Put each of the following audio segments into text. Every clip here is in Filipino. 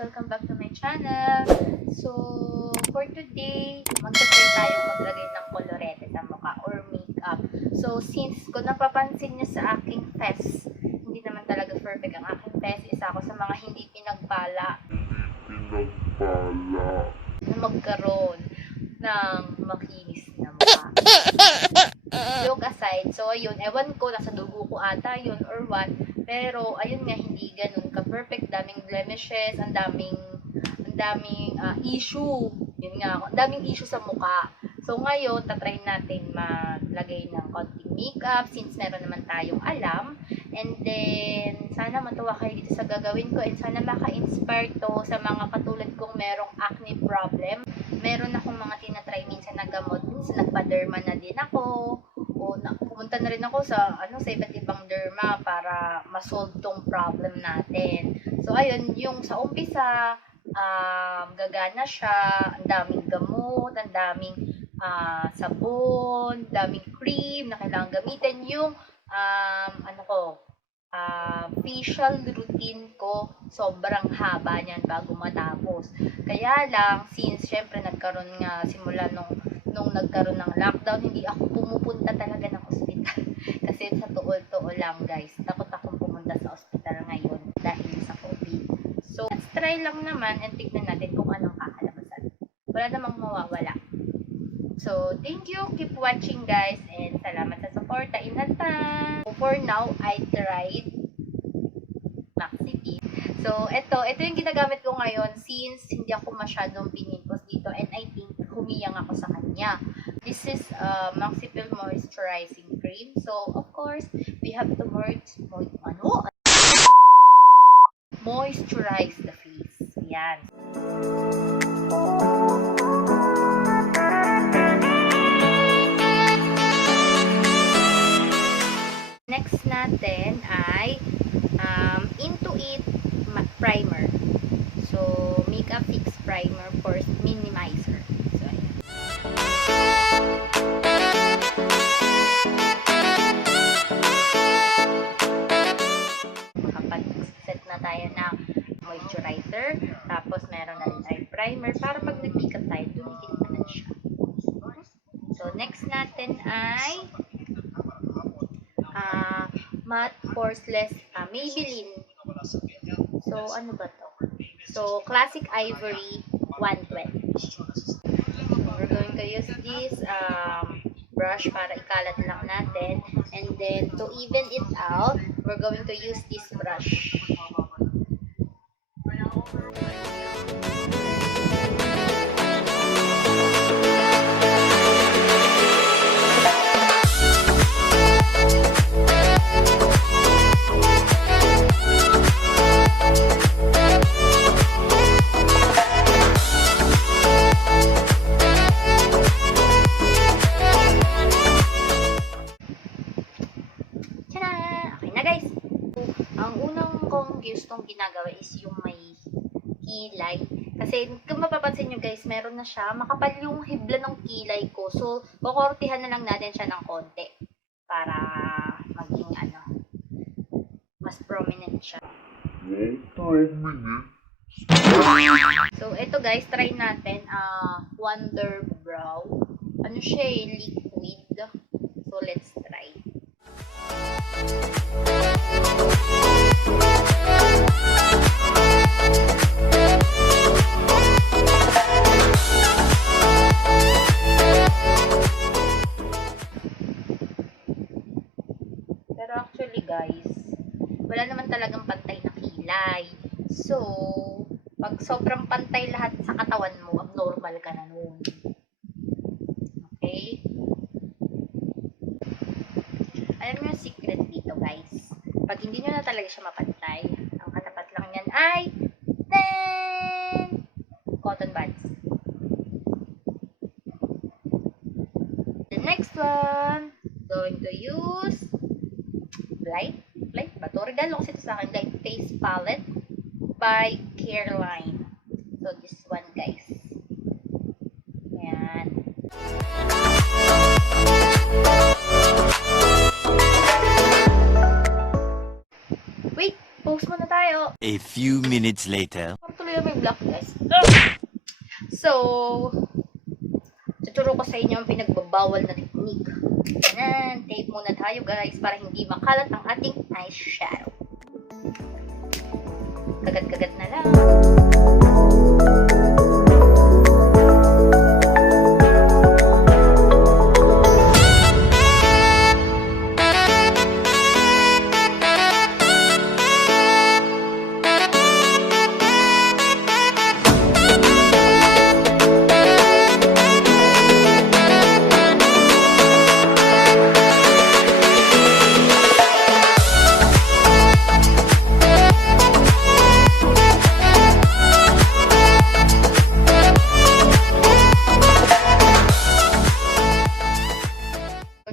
Welcome back to my channel. So, for today, mag-try tayo maglagay ng kolorete sa mukha or makeup. So, since kung napapansin niyo sa aking face, hindi naman talaga perfect ang aking face. Isa ako sa mga hindi pinagpala na magkaroon ng makinis na mukha. Joke aside, so ayun, ewan ko, nasa dugo ko ata yun or what, pero ayun nga, hindi ganun ka-perfect, daming blemishes, ang daming issue, yun nga, ang daming issue sa mukha. So ngayon, tatry natin maglagay ng konting makeup, since meron naman tayong alam, and then, sana matuwa kayo dito sa gagawin ko, and sana maka-inspire to sa mga katulad kong merong acne problem. Meron akong mga tinatry minsan na gamot, minsan nagpa-derma na din ako, o pumunta na rin ako sa iba't ibang derma para ma-solve tong problem natin. So ayun, yung sa umpisa, gagana siya, ang daming gamot, ang daming sabon, daming cream na kailangan gamitin. Yung facial routine ko, sobrang haba niyan bago matapos. Kaya lang, since syempre nagkaroon nga, simula nung nagkaroon ng lockdown, hindi ako pumupunta talaga ng ospital. Kasi sa tuol-tuol lang guys, takot akong pumunta sa ospital ngayon dahil sa COVID. So, let's try lang naman and tignan natin kung anong kakalabasan. Wala namang mawawala. So, thank you. Keep watching guys and salamat sa support in advance. So, for now, I tried Maxi. So, ito yung ginagamit ko ngayon since hindi ako masyadong pinimples dito and I think humiyang ako sa kanya. This is Maxi Moisturizing Cream. So, of course, we have to moisturize the face. Yan. Next natin ay Into It primer. So, makeup fix primer for minimizer. So, ayan. Makapag-set na tayo ng moisturizer. Tapos, meron na rin tayo primer para pag nag-makeup tayo, dumikit-anan siya. So, next natin ay matte poreless Maybelline. So, ano ba to? So, Classic Ivory 120. So, we're going to use this brush para ikalat lang natin. And then, to even it out, we're going to use this brush. Gustong ginagawa is yung may kilay. Kasi kung mapapansin nyo guys, meron na siya. Makapal yung hibla ng kilay ko. So, kukortihan na lang natin siya ng konti. Para maging mas prominent siya. So, ito guys, try natin. Wonder Brow. Ano siya liquid. So, let's try. Pero actually guys, wala naman talagang pantay na kilay. So, pag sobrang pantay lahat sa katawan mo, abnormal ka na nun. Okay? Alam mo yung secret dito guys. Pag hindi nyo na talaga siya mapantay, ang katapat lang yan ay cotton buds. The next one, going to use Light ba to? Regalo kasi ito sa akin, Light Face Palette by Careline. So, this one guys. Ayan. Wait! Post muna tayo! A few minutes later. Tuloy na may block, guys. So, tuturo ko sa inyo ang pinagbabawal na technique. Yan, tape muna tayo guys para hindi makalat ang ating eyeshadow. Kagat-kagat na lang.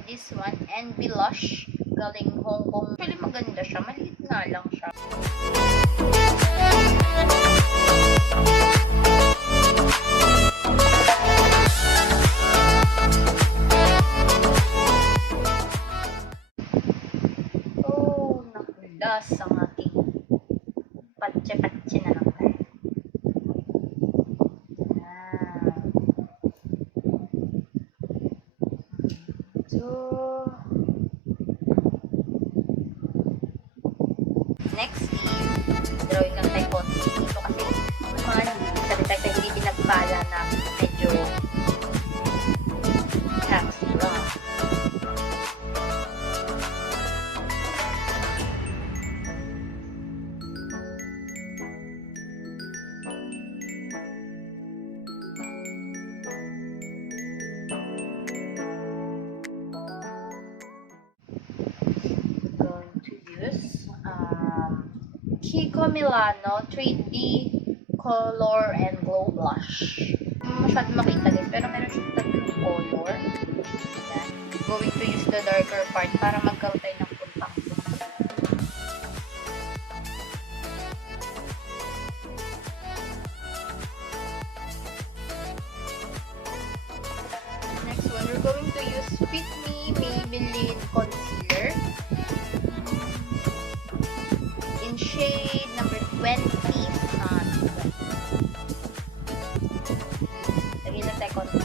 This one and blush galing Hong Kong. Actually maganda siya, maliit nga lang siya. Oh, nakulas ang aking patse-patse na lang tayo. Next is drawing lang tayo konti dito kasi mga sabi tayo hindi pinagpala na medyo hangs lang. Kiko Milano 3D Color and Glow Blush. Masyado makita guys, pero meron siyang tatlong color. Ayan. Going to use the darker part para magkaroon tayo ng puntang. Next one, we're going to use Fit Me Maybelline Concealer. Shade number 20 Sun. Lagyan lang tayo konti.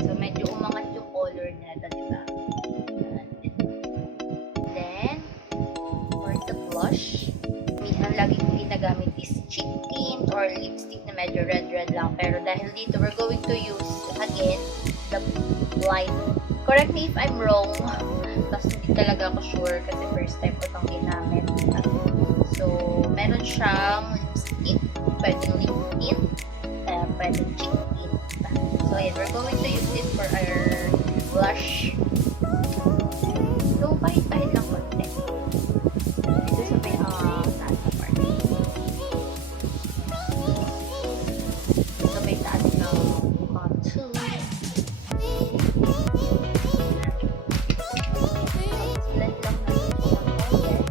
So, medyo umangat yung color niya, diba? Then, for the blush, ang lagi kong ginagamit is cheek tint or lipstick na medyo red-red lang. Pero dahil dito, we're going to use, again, the light. Correct me if I'm wrong. Tapos hindi talaga ako sure kasi first time ko itong ginamit. So, meron siyang lipstick, pwedeng lip tint, pwedeng cheek tint. So, yeah, we're going to use it for our blush. So, pahit-pahit lang konti. Dito sa may taas na part. So, may taas ng contour. Blend lang natin siya ng konti.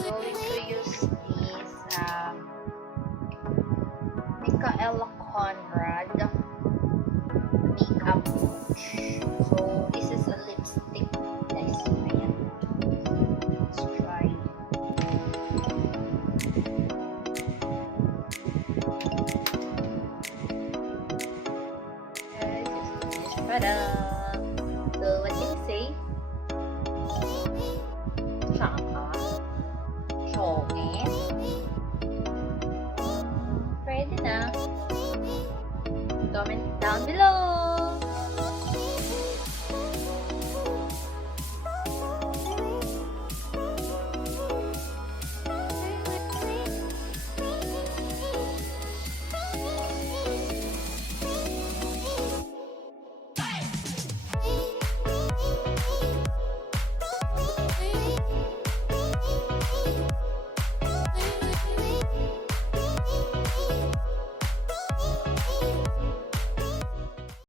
Going to use this Michaela Conrad makeup. So this is a lipstick, guys. Ayan. Let's try. Tada!